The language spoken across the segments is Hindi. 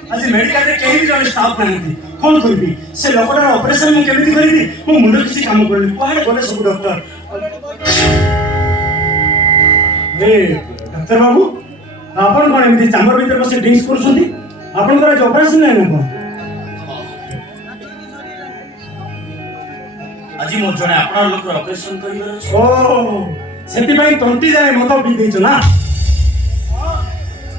आज मेडिकल रे केही जण स्टाफ नाहंती कोन करबी से लोकटार ऑपरेशन मु केमिति करबी मो मुंड किसी काम करनी कोहे गले सब डॉक्टर ए डॉक्टर बाबू आपण कोन एमिति चामर भीतर बसे ड्रिंक्स करछंती आपण को आज ऑपरेशन नै ना आज मोर जने आपणार लोक ऑपरेशन करिवर ओ सेति भाई तंटी जाय मत पी देछ ना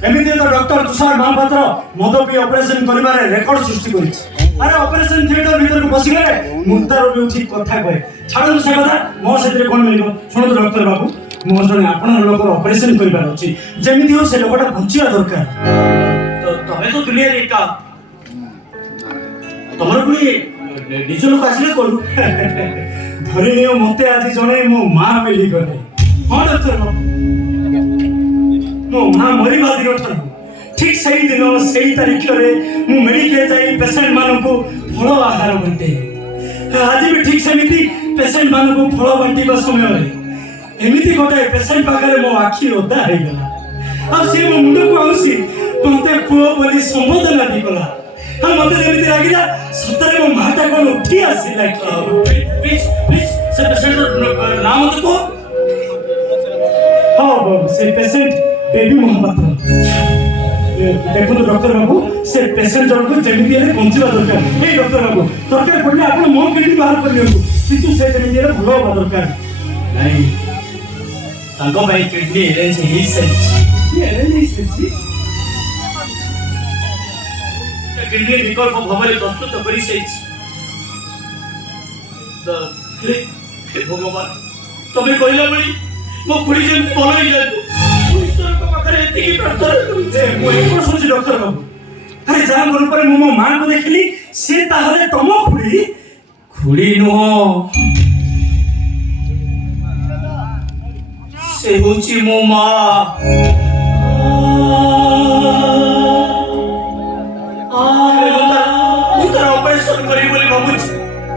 एमिति तो डॉक्टर तुषार महापात्र मद पी ऑपरेशन करिबारे रेकॉर्ड सृष्टि करिछ अरे ऑपरेशन थिएटर भीतर को बसी गले मुक्तार भी ठीक कथा कहे छाड़ो से कथा मो सेतिर कोन मिलिबो सुनो डॉक्टर बाबू मोर जने आपण लोक ऑपरेशन करिबार अछि जेमिति हो से लोकटा बचिया दरकार तो तमे तो दुनिया रे का तमर कोई निज लोक आसिले करू धरि नियो मते आज जने मो मां मिली गले हां डॉक्टर बाबू मो मां मरिबा दिन ठीक सही दिन सही तारीख रे मु मेडिकल जाई पेशेंट मानन को फल आहार बंटे आज भी ठीक समिति पेशेंट मानन को फल बंटीबा समय रे एमिति गोटे पेशेंट पाखरे मो आखी ओदा हे गला आ से मो मुंड को आउसी मते पुओ बोली संबोधन दी गला हम मते जेमिति लागिला सतरे मो माटा कोन उठी आसीला प्लीज प्लीज से पेशेंट नाम तो हां बाबू से पेशेंट बेबी महापात्र देखो तो डॉक्टर बाबू से पेशेंट जन को जेमिति रे पहुंचवा दरकार ए डॉक्टर बाबू दरकार पड़ले आपण मो केडी बाहर कर लियो किंतु से जेमिति रे भलो बा दरकार नहीं तांको भाई किडनी अरेंज ही सेल्स ये अरेंज ही सेल्स किडनी विकल्प भवले प्रस्तुत करी सेल्स द हे भगवान तमे कहिला बळी मो खुडी जेन पलई जातु ईश्वर को पाखरे एति की प्रार्थना करूचे मो एक सोची डॉक्टर बाबू अरे जा मोर पर मो मां को देखली से ताहले तमो खुडी नो से होची मो मां ऑपरेशन करी बोली भाबुच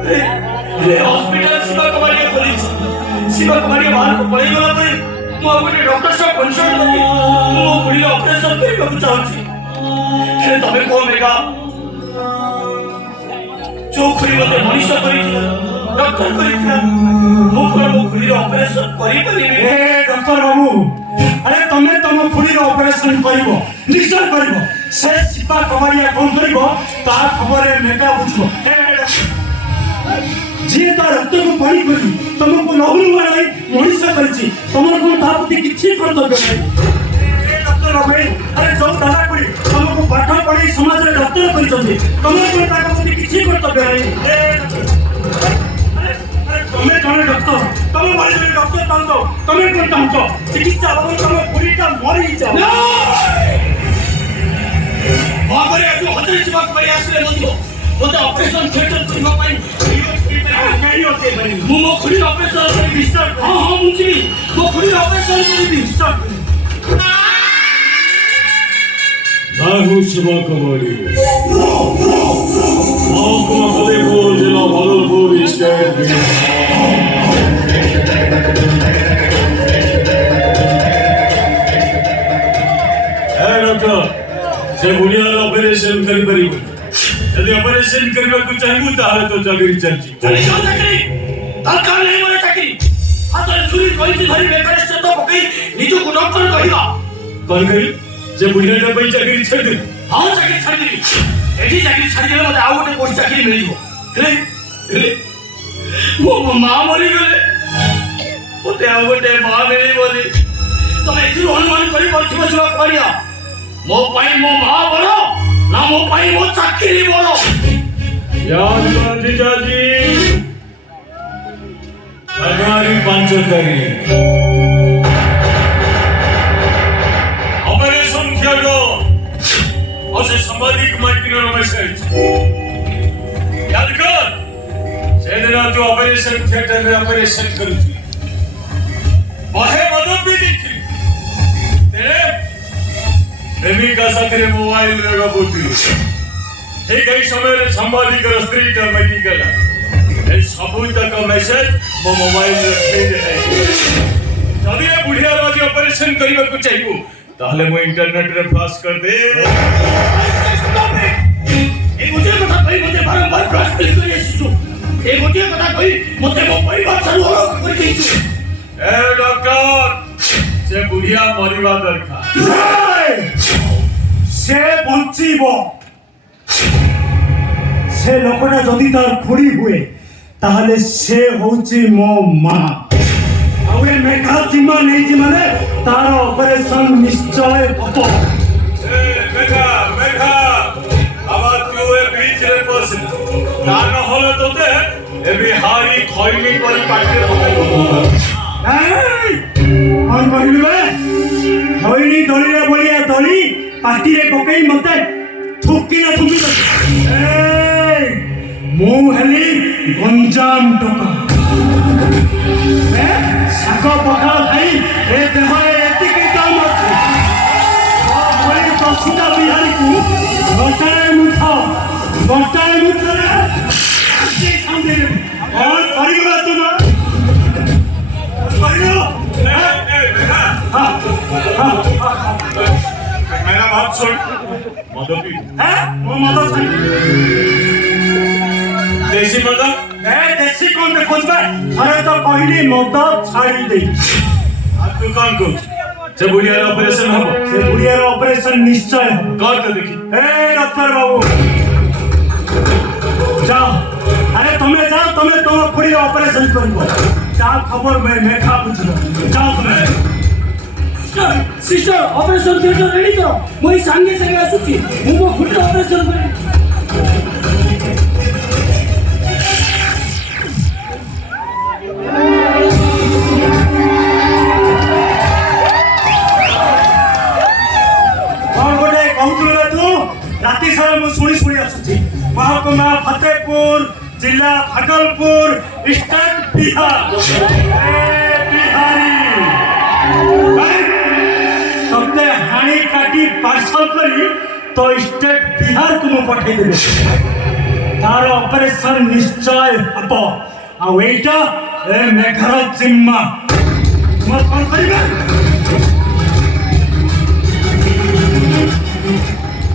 रे हॉस्पिटल शिवा कुमारी खोली शिवा कुमारी बाहर को पळी गला पे मो गोटे डॉक्टर साहब कंसल्ट करी मो खुडी ऑपरेशन करी बाबू चाहूची हे तमे को मेगा जो खुडी मते मनीषा करी डॉक्टर करी मो खुडी ऑपरेशन करी परिबे ए डॉक्टर बाबू अरे तमे तम खुडी ऑपरेशन करिवो निश्चय करिवो से शिपा कुमारिया कोन करिवो ता खबर मेगा बुझबो जे तो रक्त को पानी करी तुमको लहुन माराई मनीषा करछि तुमर कोन तापति किछि कर दो डॉक्टर बाबू अरे जो दादा करी तुमको पाठ पढ़ी समाज रे डॉक्टर करि छथि तुमर कोन तापति किछि कर दो अरे तुमे जने डॉक्टर तुम मारे जने डॉक्टर तांतो तुमे कोन तांतो चिकित्सा बाबू तुम पूरीटा मरि जाओ बाबरे तू हतरी शिवा कुमारी आसले मंदो मोते ऑपरेशन थिएटर करबा पई मो खुडी ऑपरेशन करी स्टार्ट हां हां मुझी मो खुडी ऑपरेशन करी स्टार्ट बाहु शिवा कुमारी आपको फतेहपुर जिला भागलपुर स्टेट डॉक्टर से बुढ़िया ऑपरेशन करी परिबो यदि ऑपरेशन करबा को चाहबू ताले तो चाकरी चलची अरे जो चाकरी दरकार नहीं मोरे चाकरी हाथ छुरी कइछि धरी बेकार से तो पकई निजो को डॉक्टर कहिबा कौन करी जे बुढ़िया का पई चाकरी छड़ दे हां चाकरी छाड़ देबी एठी चाकरी छाड़ देले मते आउ गोटे पोस्ट चाकरी मिलिबो हेले वो मां मरि गेले मते आउ गोटे मां मिलिबो नी तमे एथि अनुमान करि पछिबो सुवा करिया मो पाई मो मां बोलो ना मो पाई मो चाकरी बोलो याद कर जीजाजी सरकारी 5 तारीख ऑपरेशन किया गया और से संवादिक माइक्रो मैसेज याद कर सेना तो ऑपरेशन थिएटर में ऑपरेशन करूची बाहे मदद भी देखी तेरे प्रेमिका साथे मोबाइल लगा बोती ठीक है समय रे संवादिक स्त्री का मेडिकल ए सबू तक मैसेज मो मोबाइल रे भेज दे जदी ए बुढ़िया रोज ऑपरेशन करबा को चाहिबो ताहले मो इंटरनेट रे फ्लैश कर दे ଏ ଗୋଟିଏ କଥା କହି ମୋତେ ମୋ ପରିବାର ଠାରୁ ଅଲଗା କରିଦେଇଛୁ। ଏ ଡକ୍ଟର, ସେ ବୁଢିଆ ମରିବା ଦରକାର। ସେ ବଞ୍ଚିବ। ସେ ଲୋକଟା ଯଦି ତାର ଖୁଡ଼ି ହୁଏ ତାହେଲେ ସେ ହଉଛି ମୋ ମା। ଆଉ ଏ ମେଘା ଜିମା ନେଇଛି ମାନେ ତାର ଅପରେସନ ନିଶ୍ଚୟ ହବ। মেঘা মেঘা আবার তুই এ বিচরে বসে তা নহলে তোতে এ বিহারি খৈনি করে কাটতে পকাইব। କଣ କହିଲୁ ବେ? ହଇନି ଦଳିରେ ବଳିଆ ଦଳି ପାଟିରେ ପକେଇ ମତେ ଥୁକିନା ଥୁକି ମୁଁ ହେଲି ଗଞ୍ଜାମ ଟୋକା। ଶାଗ ପଖାଳ ଖାଇ ଏ ଦେହରେ ଏତିକି ଦମ ଅଛି। ଦଶଟା ବିହାରୀକୁ ଗୋଟାଏ ମୁଠ ଗୋଟାଏ ମୁଠରେ କଣ କରିବ ତୁମ? मेरा बात सुन, मद पी। ମୁଁ ମଦ ଛାଡ଼ି देसी मद? ଦେଶୀ କଣ ଦେଖୁଛୁ ବେ? ଥରେ ତ କହିଲି ମଦ ଛାଡ଼ି ଦେଇ। আর তুই কন করছ? সে বুড়িয়ার অপারেশন হবো। ସେ ବୁଢ଼ିଆର ଅପରେସନ ନିଶ୍ଚୟ ହବ। কর তো দেখি। ଡକ୍ଟର ବାବୁ ଯାଅ, ଆରେ ତମେ ଯାଅ, ତମେ ତମ ଖୁଡ଼ିର ଅପରେସନ କରିବ। ଯାଅ, ଖବର ମେଘା ବୁଝିବ। ଯାଅ ତମେ। सिस्टर ऑपरेशन थिएटर रेडी करो मुई सांगे संगे आसुची मु मो खुद ऑपरेशन करे କଣ ଗୋଟେ କହୁଥିଲୁ ରେ ତୁ? ରାତି ସାରା ମୁଁ ଶୁଣି ଶୁଣି ଆସୁଛି। ମହକୁମା ଫତେପୁର, ଜିଲ୍ଲା ଭାଗଲପୁର, ଷ୍ଟେଟ ବିହାର। ବିହାରୀ ତତେ ହାଣି କାଟି ପାର୍ସଲ କରି ତ ଷ୍ଟେଟ ବିହାରକୁ ମୁଁ ପଠେଇଦେବି। ତାର ଅପରେସନ ନିଶ୍ଚୟ ହବ। ଆଉ ଏଇଟା ଏ ମେଘର ଜିମ୍ମା। ତୁମର କଣ କରିବେ?